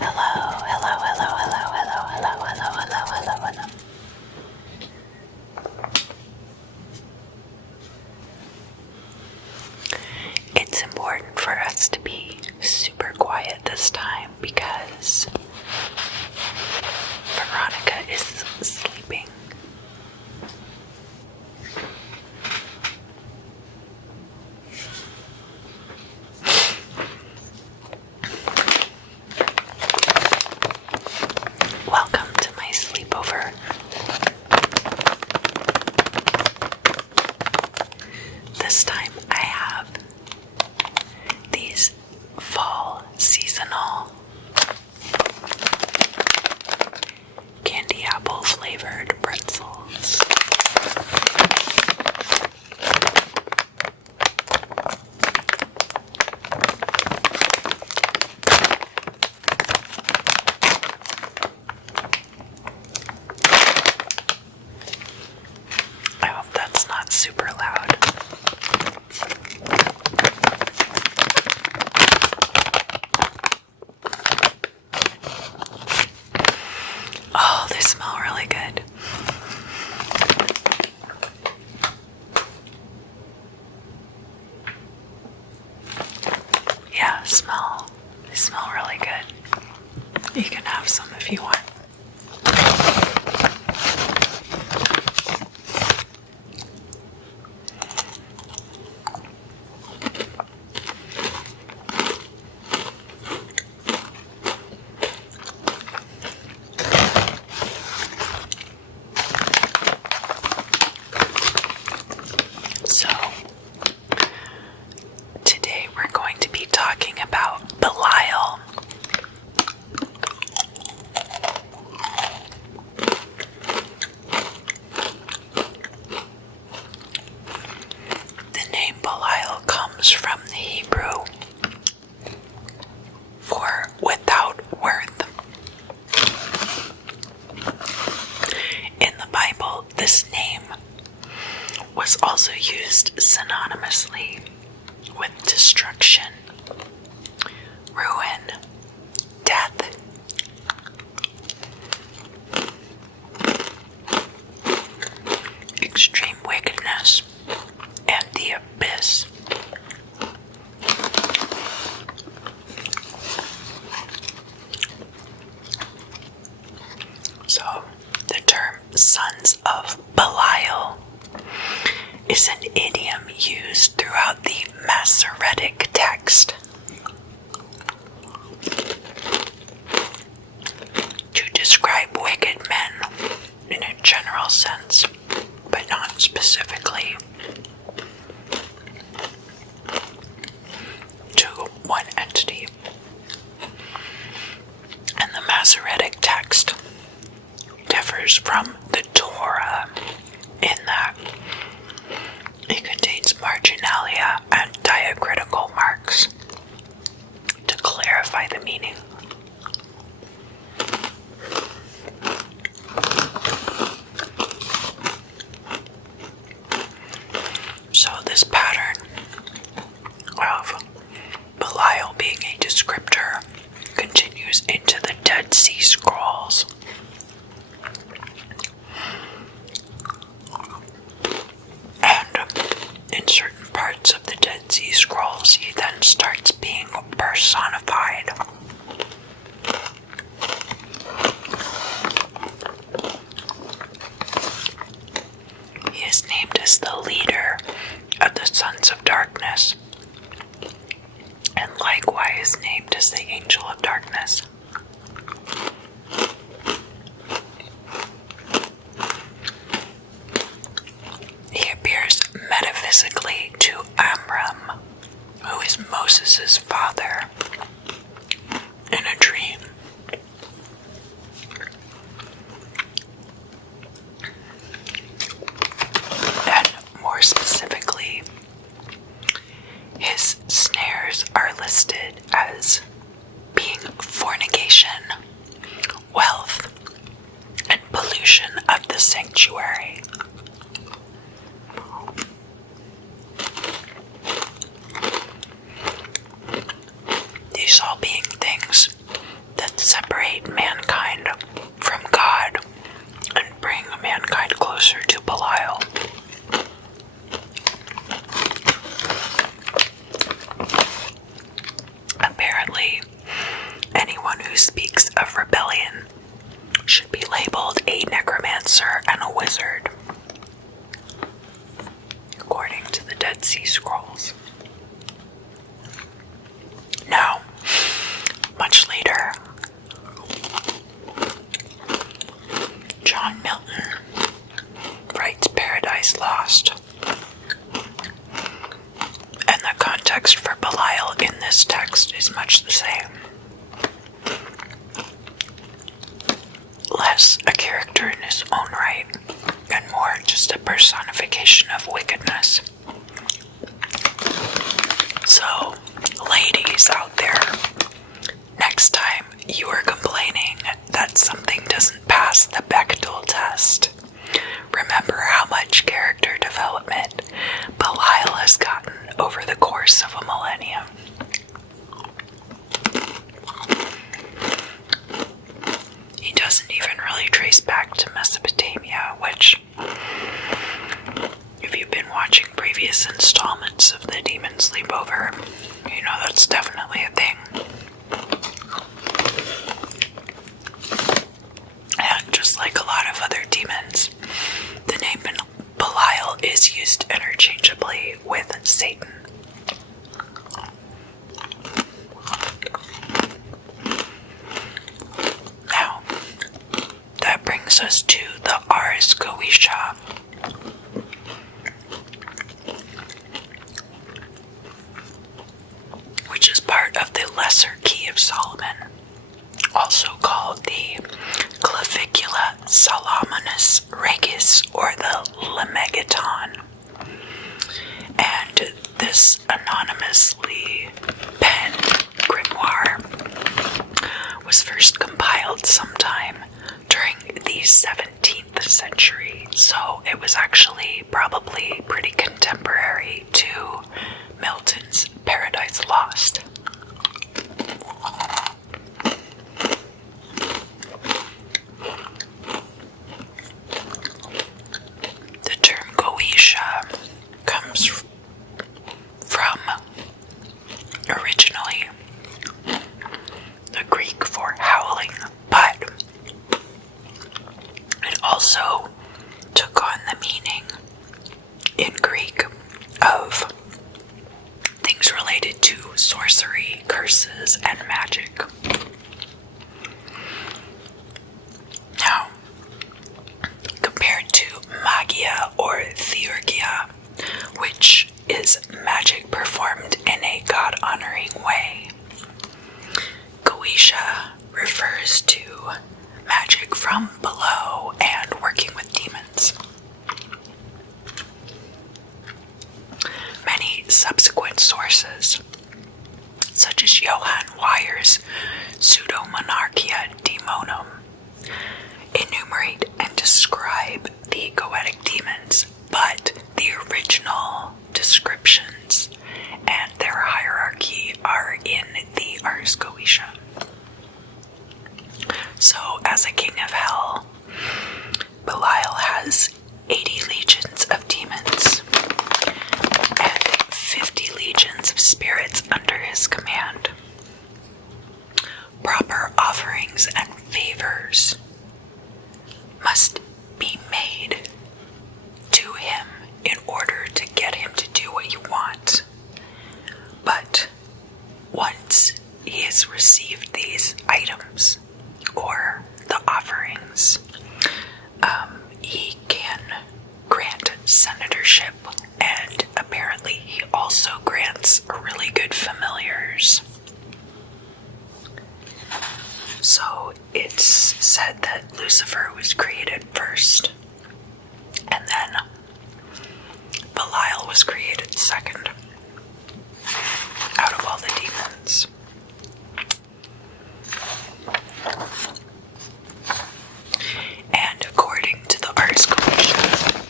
Hello. It's important for us to be super quiet this time because Veronica is sleeping. Welcome to my sleepover. This time I have these fall seasonal candy apple flavored pretzels. I hope that's not super loud. Oh, they smell really good. Yeah, they smell really good. You can have some if you want. So, today we're going to be talking about BELIAL. The name BELIAL comes from the Hebrew for without worth. In the Bible, this name was also used synonymously with destruction, ruin, death, extreme wickedness, and the abyss. So, the term sons of Belial is an idiom used throughout the Masoretic text to describe wicked men in a general sense, but not specifically to one entity. And the Masoretic text differs from the Torah in that it contains marginalia and diacritical marks to clarify the meaning. So this pattern of Belial being a descriptor continues into the Dead Sea Scrolls. And in certain parts of the Dead Sea Scrolls, he then starts being personified. He is named as the leader of the Sons of Darkness, and likewise named as the Angel of Darkness. He appears metaphysically to Amram, who is Moses' father, in a dream. And more specifically, his snares are listed as being fornication, wealth, and pollution of the sanctuary. These all being things that separate mankind from God and bring mankind closer to Belial. Apparently, anyone who speaks of rebellion should be labeled a necromancer and a wizard, according to the Dead Sea Scrolls. Now, much later, John Milton writes Paradise Lost, and the context for Belial in this text is much the same. Less a character in his own right, and more just a personification of wickedness. So, ladies out there, next time you are complaining that something doesn't pass the Bechdel test, remember how much character development Belial has gotten over the course of a millennium. He doesn't even really trace back to Mesopotamia, which, if you've been watching previous installments of the Demon Sleepover, you know that's definitely a thing. And just like a lot of other demons, the name Belial is used interchangeably with Satan. Now, that brings us to the Ars Goetia. Which is part of the Lesser Key of Solomon, also called the Clavicula Salomonis Regis, or the Lemegeton. And this anonymously penned grimoire was first compiled sometime during the 17th century, so it was actually probably pretty contemporary to Milton's Paradise Lost. The term Goetia comes from originally the Greek for howling, but it also took on the meaning in Greek of things related to sorcery, curses, and magic. Now, compared to magia or theurgia, which is magic performed in a God-honoring way, Goetia refers to magic from below and working with demons. Many subsequent sources, such as Johann Weyer's Pseudomonarchia Daemonum, enumerate and describe the goetic demons, but the original descriptions and their hierarchy are in the Ars Goetia. So, as a king of hell, Belial has 80 legions of demons and 50 legions of spirits under his command. Proper offerings and favors must be made to him in order to get him to do what you want. But once he has received these items, or the offerings, he can grant senatorship, and apparently he also grants really good familiars. So it's said that Lucifer was created first, and then Belial was created second out of all the demons. And according to the Ars Goetia,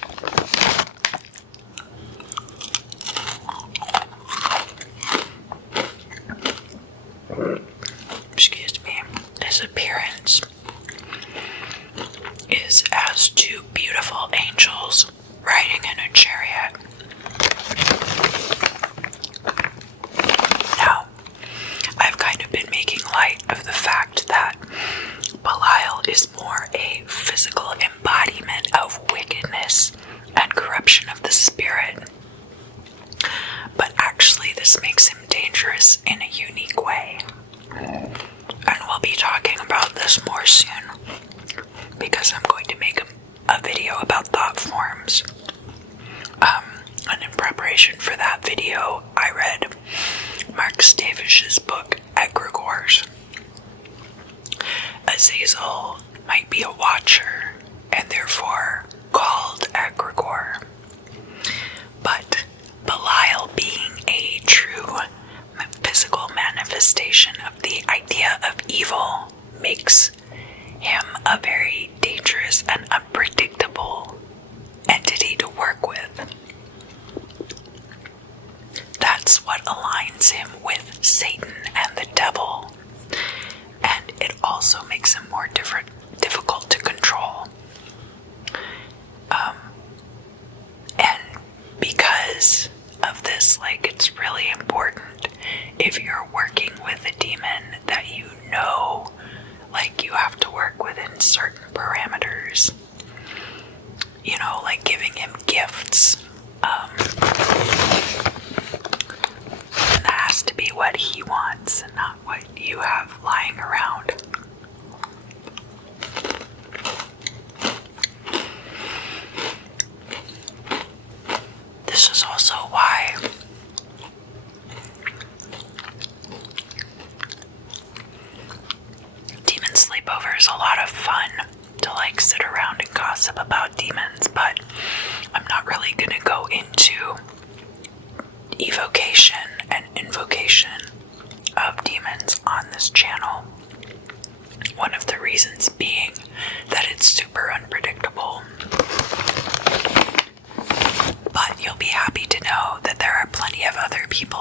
light of the fact that Belial is more a physical embodiment of wickedness and corruption of the spirit. But actually, this makes him dangerous in a unique way. And we'll be talking about this more soon, because I'm going to make a video about thought forms. And in preparation for that video, I read Mark Stavish's book, Egregores. Azazel might be a watcher, and therefore called Egregore. But Belial, being a true physical manifestation of the idea of evil, makes him a very dangerous and unpredictable entity to work with. That's what aligns him with Satan and the devil, and it also makes him more difficult to control. And because of this, it's really important if you're working with a demon that you you have to work within certain parameters. Giving him gifts. That has to be what he wants and not what you have lying around. This is also why demon sleepover is a lot of fun to sit around and gossip about demons, but I'm not really going to go into evocation and invocation of demons on this channel. One of the reasons being that it's super unpredictable. But you'll be happy to know that there are plenty of other people